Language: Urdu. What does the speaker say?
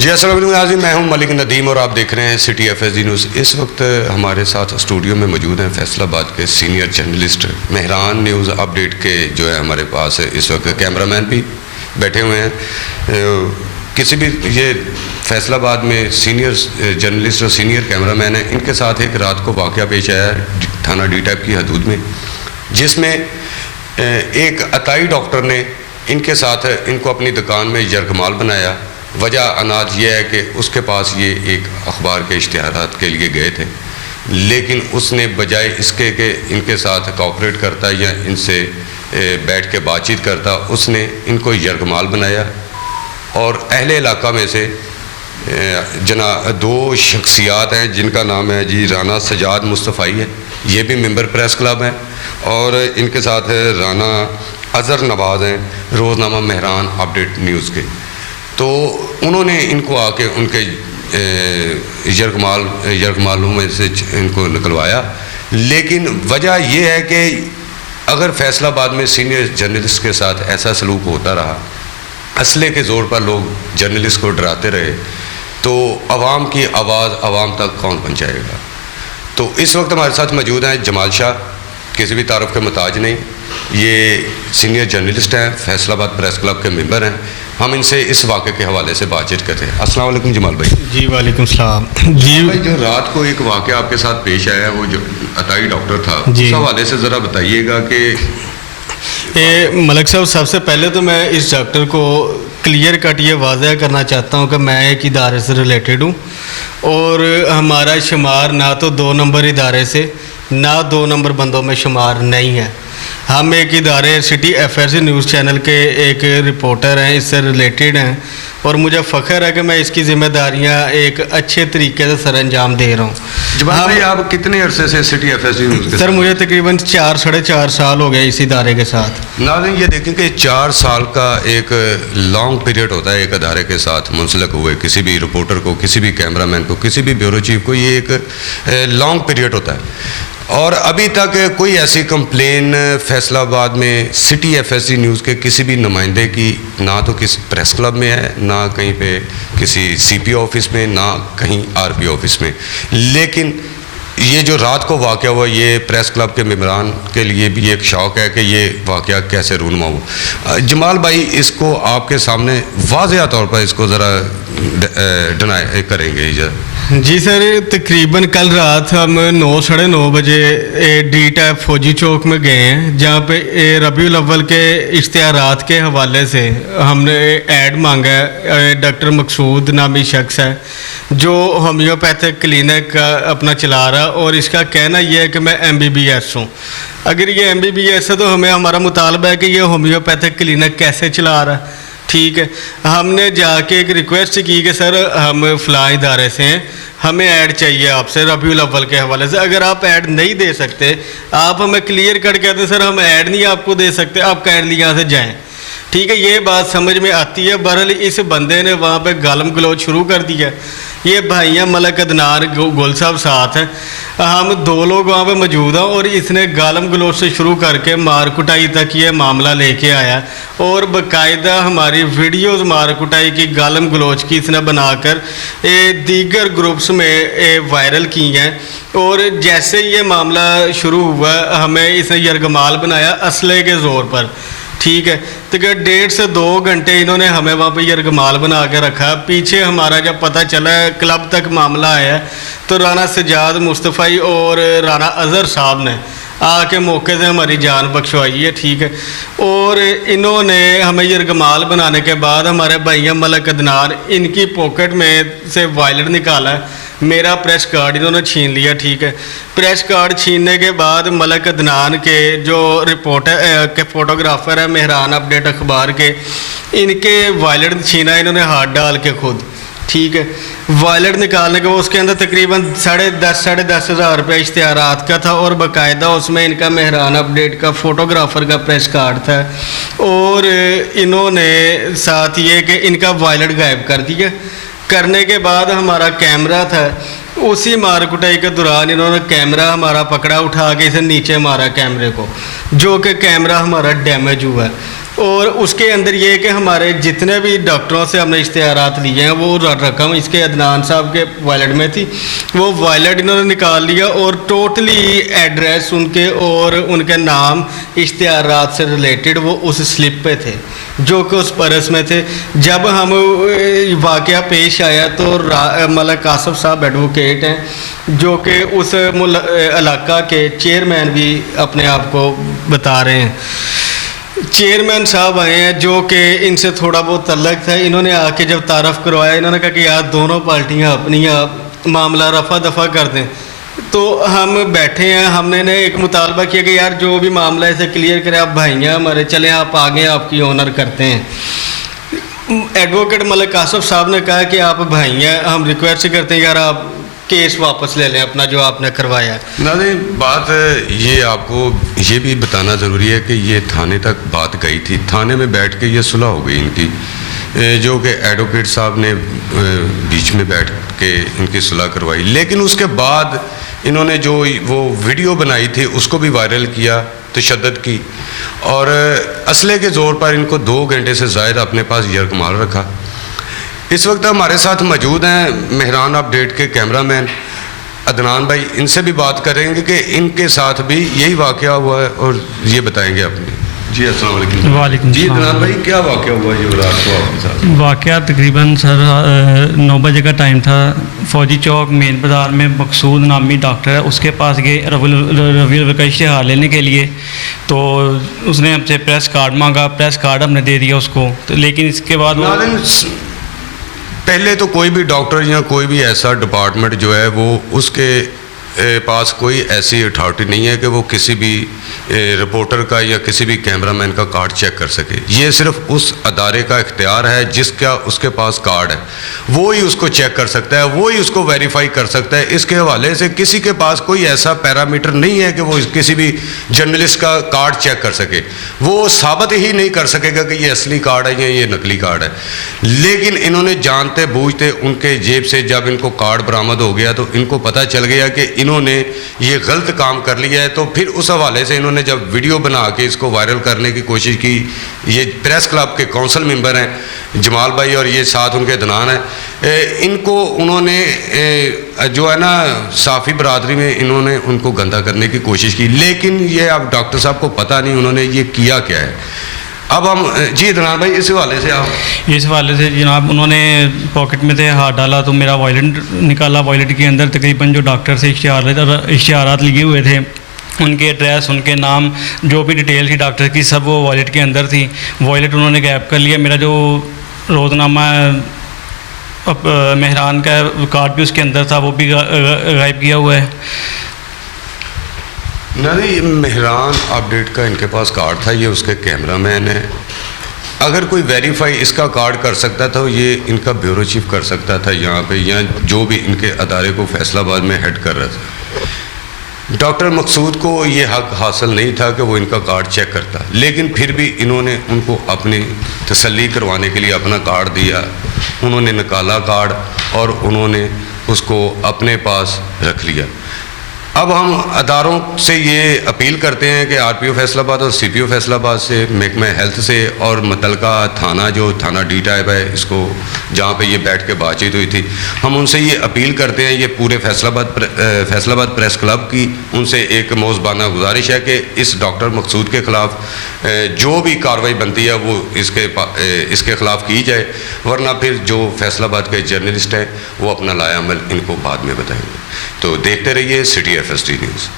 جی السلام علیکم ناظرین، میں ہوں ملک ندیم اور آپ دیکھ رہے ہیں city F S D news. اس وقت ہمارے ساتھ اسٹوڈیو میں موجود ہیں فیصل آباد کے senior journalist Mehran news update کے جو ہے ہمارے پاس اس وقت کیمرہ مین بھی بیٹھے ہوئے ہیں۔ کسی بھی یہ فیصل آباد میں سینئر جرنلسٹ اور سینئر کیمرہ مین ہیں، ان کے ساتھ ایک رات کو واقعہ پیش آیا ہے تھانہ ڈی ٹائپ کی حدود میں، جس میں ایک عطائی ڈاکٹر نے ان کے ساتھ ان کو اپنی دکان میں یرغمال بنایا۔ وجہ اناج یہ ہے کہ اس کے پاس یہ ایک اخبار کے اشتہارات کے لیے گئے تھے، لیکن اس نے بجائے اس کے کہ ان کے ساتھ کوآپریٹ کرتا یا ان سے بیٹھ کے بات چیت کرتا، اس نے ان کو یرغمال بنایا۔ اور اہل علاقہ میں سے دو شخصیات ہیں جن کا نام ہے جی رانا سجاد مصطفی ہے، یہ بھی ممبر پریس کلب ہیں، اور ان کے ساتھ رانا اظہر نواز ہیں، روزنامہ مہران اپڈیٹ نیوز کے۔ تو انہوں نے ان کو آ کے ان کے یرغمالوں میں سے ان کو نکلوایا، لیکن وجہ یہ ہے کہ اگر فیصل آباد میں سینئر جرنلسٹ کے ساتھ ایسا سلوک ہوتا رہا، اسلحے کے زور پر لوگ جرنلسٹ کو ڈراتے رہے، تو عوام کی آواز عوام تک کون پہنچائے گا؟ تو اس وقت ہمارے ساتھ موجود ہیں جمال شاہ، کسی بھی تعارف کے محتاج نہیں، یہ سینئر جرنلسٹ ہیں، فیصل آباد پریس کلب کے ممبر ہیں۔ ہم ان سے اس واقعے کے حوالے سے بات چیت کرتے ہیں۔ السلام علیکم جمال بھائی۔ جی وعلیکم السلام۔ جی بھائی، جو رات کو ایک واقعہ آپ کے ساتھ پیش آیا ہے، وہ جو عطائی ڈاکٹر تھا، اس حوالے سے ذرا بتائیے گا کہ ملک صاحب، سب سے پہلے تو میں اس ڈاکٹر کو کلیئر کٹ یہ واضح کرنا چاہتا ہوں کہ میں ایک ادارے سے ریلیٹڈ ہوں، اور ہمارا شمار نہ تو 2 نمبر ادارے سے نہ 2 نمبر بندوں میں شمار نہیں ہے۔ ہم ایک ادارے city F S D news channel کے ایک رپورٹر ہیں، اس سے ریلیٹڈ ہیں، اور مجھے فخر ہے کہ میں اس کی ذمہ داریاں ایک اچھے طریقے سے سر انجام دے رہا ہوں۔ جمال بھائی، آپ کتنے عرصے سے city F S D news کے سر مجھے تقریباً 4-4.5 سال ہو گئے اس ادارے کے ساتھ۔ ناظرین، یہ دیکھیں کہ 4 سال کا ایک لانگ پیریڈ ہوتا ہے ایک ادارے کے ساتھ منسلک ہوئے، کسی بھی رپورٹر کو، کسی بھی کیمرہ مین کو، کسی بھی بیورو چیف کو، یہ ایک لانگ پیریڈ ہوتا ہے، اور ابھی تک کوئی ایسی کمپلین فیصل آباد میں city F S D news کے کسی بھی نمائندے کی نہ تو کسی پریس کلب میں ہے، نہ کہیں پہ کسی سی پی او آفس میں، نہ کہیں آر پی او آفس میں۔ لیکن یہ جو رات کو واقعہ ہوا، یہ پریس کلب کے ممبران کے لیے بھی ایک شوق ہے کہ یہ واقعہ کیسے رونما ہوا۔ جمال بھائی، اس کو آپ کے سامنے واضح طور پر اس کو ذرا ڈینائی کریں گے؟ جی سر، تقریباً کل رات ہم 9-9:30 بجے ڈی ٹائپ فوجی چوک میں گئے ہیں، جہاں پہ ربیع الاول کے اشتہارات کے حوالے سے ہم نے ایڈ مانگا ہے۔ ڈاکٹر مقصود نامی شخص ہے جو ہومیوپیتھک کلینک کا اپنا چلا رہا، اور اس کا کہنا یہ ہے کہ میں MBBS ہوں۔ اگر یہ MBBS ہے تو ہمیں ہمارا مطالبہ ہے کہ یہ ہومیوپیتھک کلینک کیسے چلا رہا ہے؟ ٹھیک ہے، ہم نے جا کے ایک ریکویسٹ کی کہ سر ہم فلاں ادارے سے ہیں، ہمیں ایڈ چاہیے آپ سے ربیع الاول کے حوالے سے۔ اگر آپ ایڈ نہیں دے سکتے، آپ ہمیں کلیئر کٹ کہتے ہیں سر ہم ایڈ نہیں آپ کو دے سکتے، آپ کائنڈلی یہاں سے جائیں۔ ٹھیک ہے، یہ بات سمجھ میں آتی ہے۔ بہرحال اس بندے نے وہاں پہ گالم گلوچ شروع کر دیا۔ یہ بھائیاں ملک عدنان گل صاحب ساتھ ہیں، ہم 2 لوگ وہاں پہ موجود ہیں، اور اس نے گالم گلوچ سے شروع کر کے مار کٹائی تک یہ معاملہ لے کے آیا، اور باقاعدہ ہماری ویڈیوز مار کٹائی کی، گالم گلوچ کی اس نے بنا کر دیگر گروپس میں وائرل کی ہیں۔ اور جیسے یہ معاملہ شروع ہوا، ہمیں اس نے یرغمال بنایا اسلحے کے زور پر۔ ٹھیک ہے، تو 1.5 سے 2 گھنٹے انہوں نے ہمیں وہاں پہ یرغمال بنا کے رکھا۔ پیچھے ہمارا جب پتہ چلا ہے کلب تک معاملہ آیا ہے، تو رانا سجاد مصطفی اور رانا اظہر صاحب نے آ کے موقع سے ہماری جان بخشوائی ہے۔ ٹھیک ہے، اور انہوں نے ہمیں یرغمال بنانے کے بعد ہمارے بھائیاں ملک عدنان ان کی پاکٹ میں سے وائلٹ نکالا ہے، میرا پریس کارڈ انہوں نے چھین لیا۔ ٹھیک ہے، پریس کارڈ چھیننے کے بعد ملک عدنان کے جو رپورٹر کے فوٹوگرافر ہیں مہران اپڈیٹ اخبار کے، ان کے وائلٹ چھینا انہوں نے ہاتھ ڈال کے خود۔ ٹھیک ہے، وائلٹ نکالنے کے وہ اس کے اندر تقریباً 10,500 ہزار روپے اشتہارات کا تھا، اور باقاعدہ اس میں ان کا مہران اپڈیٹ کا فوٹوگرافر کا پریس کارڈ تھا، اور انہوں نے ساتھ یہ کہ ان کا وائلٹ غائب کر دیا۔ کرنے کے بعد ہمارا کیمرہ تھا، اسی مار کٹائی کے دوران انہوں نے کیمرہ ہمارا پکڑا، اٹھا کے اسے نیچے مارا کیمرے کو، جو کہ کیمرہ ہمارا ڈیمیج ہوا ہے۔ اور اس کے اندر یہ کہ ہمارے جتنے بھی ڈاکٹروں سے ہم نے اشتہارات لیے ہیں وہ رقم اس کے عدنان صاحب کے وائلٹ میں تھی، وہ وائلٹ انہوں نے نکال لیا اور ٹوٹلی ایڈریس ان کے اور ان کے نام اشتہارات سے ریلیٹڈ وہ اس سلپ پہ تھے جو کہ اس پرس میں تھے۔ جب ہم واقعہ پیش آیا تو ملک آصف صاحب ایڈوکیٹ ہیں جو کہ اس علاقہ کے چیئرمین بھی اپنے آپ کو بتا رہے ہیں۔ چیئرمین صاحب آئے ہیں جو کہ ان سے تھوڑا بہت تعلق تھا، انہوں نے آ کے جب تعارف کروایا انہوں نے کہا کہ یار دونوں پارٹیاں اپنی معاملہ رفع دفع کر دیں۔ تو ہم بیٹھے ہیں، ہم نے ایک مطالبہ کیا کہ یار جو بھی معاملہ ہے اسے کلیئر کریں، آپ بھائی ہیں ہمارے، چلیں آپ آگے آپ کی آنر کرتے ہیں۔ ایڈوکیٹ ملک آصف صاحب نے کہا کہ آپ بھائی ہیں، ہم ریکویسٹ کرتے ہیں یار آپ کیس واپس لے لیں اپنا جو آپ نے کروایا۔ ناظرین بات یہ آپ کو یہ بھی بتانا ضروری ہے کہ یہ تھانے تک بات گئی تھی، تھانے میں بیٹھ کے یہ صلح ہو گئی ان کی، جو کہ ایڈوکیٹ صاحب نے بیچ میں بیٹھ کے ان کی صلح کروائی، لیکن اس کے بعد انہوں نے جو وہ ویڈیو بنائی تھی اس کو بھی وائرل کیا، تشدد کی، اور اسلحے کے زور پر ان کو 2 گھنٹے سے زائد اپنے پاس یرغمال رکھا۔ اس وقت ہمارے ساتھ موجود ہیں مہران اپ ڈیٹ کے کیمرہ مین عدنان بھائی، ان سے بھی بات کریں گے کہ ان کے ساتھ بھی یہی واقعہ ہوا ہے اور یہ بتائیں گے اپنے۔ جی السلام علیکم۔ وعلیکم جی السلام۔ عدنان بھائی کیا واقعہ ہوا جو رات کو آپ کے ساتھ؟ واقعہ تقریباً سر 9 بجے کا ٹائم تھا، فوجی چوک مین بازار میں مقصود نامی ڈاکٹر ہے، اس کے پاس گئے ربیع الاول کا اشتہار لینے کے لیے، تو اس نے ہم سے پریس کارڈ مانگا، پریس کارڈ ہم نے دے دیا اس کو، تو لیکن اس کے بعد پہلے تو کوئی بھی ڈاکٹر یا کوئی بھی ایسا ڈپارٹمنٹ جو ہے وہ اس کے پاس کوئی ایسی اتھارٹی نہیں ہے کہ وہ کسی بھی رپورٹر کا یا کسی بھی کیمرہ مین کا کارڈ چیک کر سکے۔ یہ صرف اس ادارے کا اختیار ہے جس کا اس کے پاس کارڈ ہے، وہی اس کو چیک کر سکتا ہے، وہی اس کو ویریفائی کر سکتا ہے۔ اس کے حوالے سے کسی کے پاس کوئی ایسا پیرامیٹر نہیں ہے کہ وہ کسی بھی جرنلسٹ کا کارڈ چیک کر سکے، وہ ثابت ہی نہیں کر سکے گا کہ یہ اصلی کارڈ ہے یا یہ نقلی کارڈ ہے۔ لیکن انہوں نے جانتے بوجھتے ان کے جیب سے جب ان کو کارڈ برآمد ہو گیا تو ان کو پتہ چل گیا کہ انہوں نے یہ غلط کام کر لیا ہے، تو پھر اس حوالے سے انہوں نے جب ویڈیو بنا کے اس کو وائرل کرنے کی کوشش کی۔ یہ پریس کلب کے کونسل ممبر ہیں جمال بھائی اور یہ ساتھ ان کے عدنان ہیں، ان کو انہوں نے جو ہے نا صحافی برادری میں انہوں نے ان کو گندہ کرنے کی کوشش کی، لیکن یہ اب ڈاکٹر صاحب کو پتہ نہیں انہوں نے یہ کیا کیا ہے۔ اب ہم جی عدنان بھائی اس حوالے سے آپ اس حوالے سے جناب انہوں نے پاکٹ میں سے ہاتھ ڈالا تو میرا وائلٹ نکالا، وائلٹ کے اندر تقریباً جو ڈاکٹر سے اشتہارات لگے ہوئے تھے ان کے ایڈریس، ان کے نام، جو بھی ڈیٹیل تھی ڈاکٹر کی سب وہ وائلٹ کے اندر تھی۔ وائلٹ انہوں نے غائب کر لیا، میرا جو روزنامہ مہران کا کارڈ بھی اس کے اندر تھا وہ بھی غائب کیا ہوا ہے۔ نہیں، مہران اپ ڈیٹ کا ان کے پاس کارڈ تھا، یہ اس کے کیمرہ مین ہے، اگر کوئی ویریفائی اس کا کارڈ کر سکتا تھا یہ ان کا بیورو چیف کر سکتا تھا یہاں پہ، یا جو بھی ان کے ادارے کو فیصل آباد میں ہیڈ کر رہا تھا۔ ڈاکٹر مقصود کو یہ حق حاصل نہیں تھا کہ وہ ان کا کارڈ چیک کرتا، لیکن پھر بھی انہوں نے ان کو اپنی تسلی کروانے کے لیے اپنا کارڈ دیا، انہوں نے نکالا کارڈ اور انہوں نے اس کو اپنے پاس رکھ لیا۔ اب ہم اداروں سے یہ اپیل کرتے ہیں کہ آر پی او فیصل آباد اور سی پی او فیصل آباد سے، محکمہ ہیلتھ سے اور متعلقہ تھانہ جو تھانہ ڈی ٹائپ ہے اس کو جہاں پہ یہ بیٹھ کے بات چیت ہوئی تھی، ہم ان سے یہ اپیل کرتے ہیں، یہ پورے فیصل آباد پریس کلب کی ان سے ایک موزبانہ گزارش ہے کہ اس ڈاکٹر مقصود کے خلاف جو بھی کارروائی بنتی ہے وہ اس کے خلاف کی جائے، ورنہ پھر جو فیصل آباد کے جرنلسٹ ہیں وہ اپنا لائے عمل ان کو بعد میں بتائیں گے۔ تو دیکھتے رہیے city F S T news.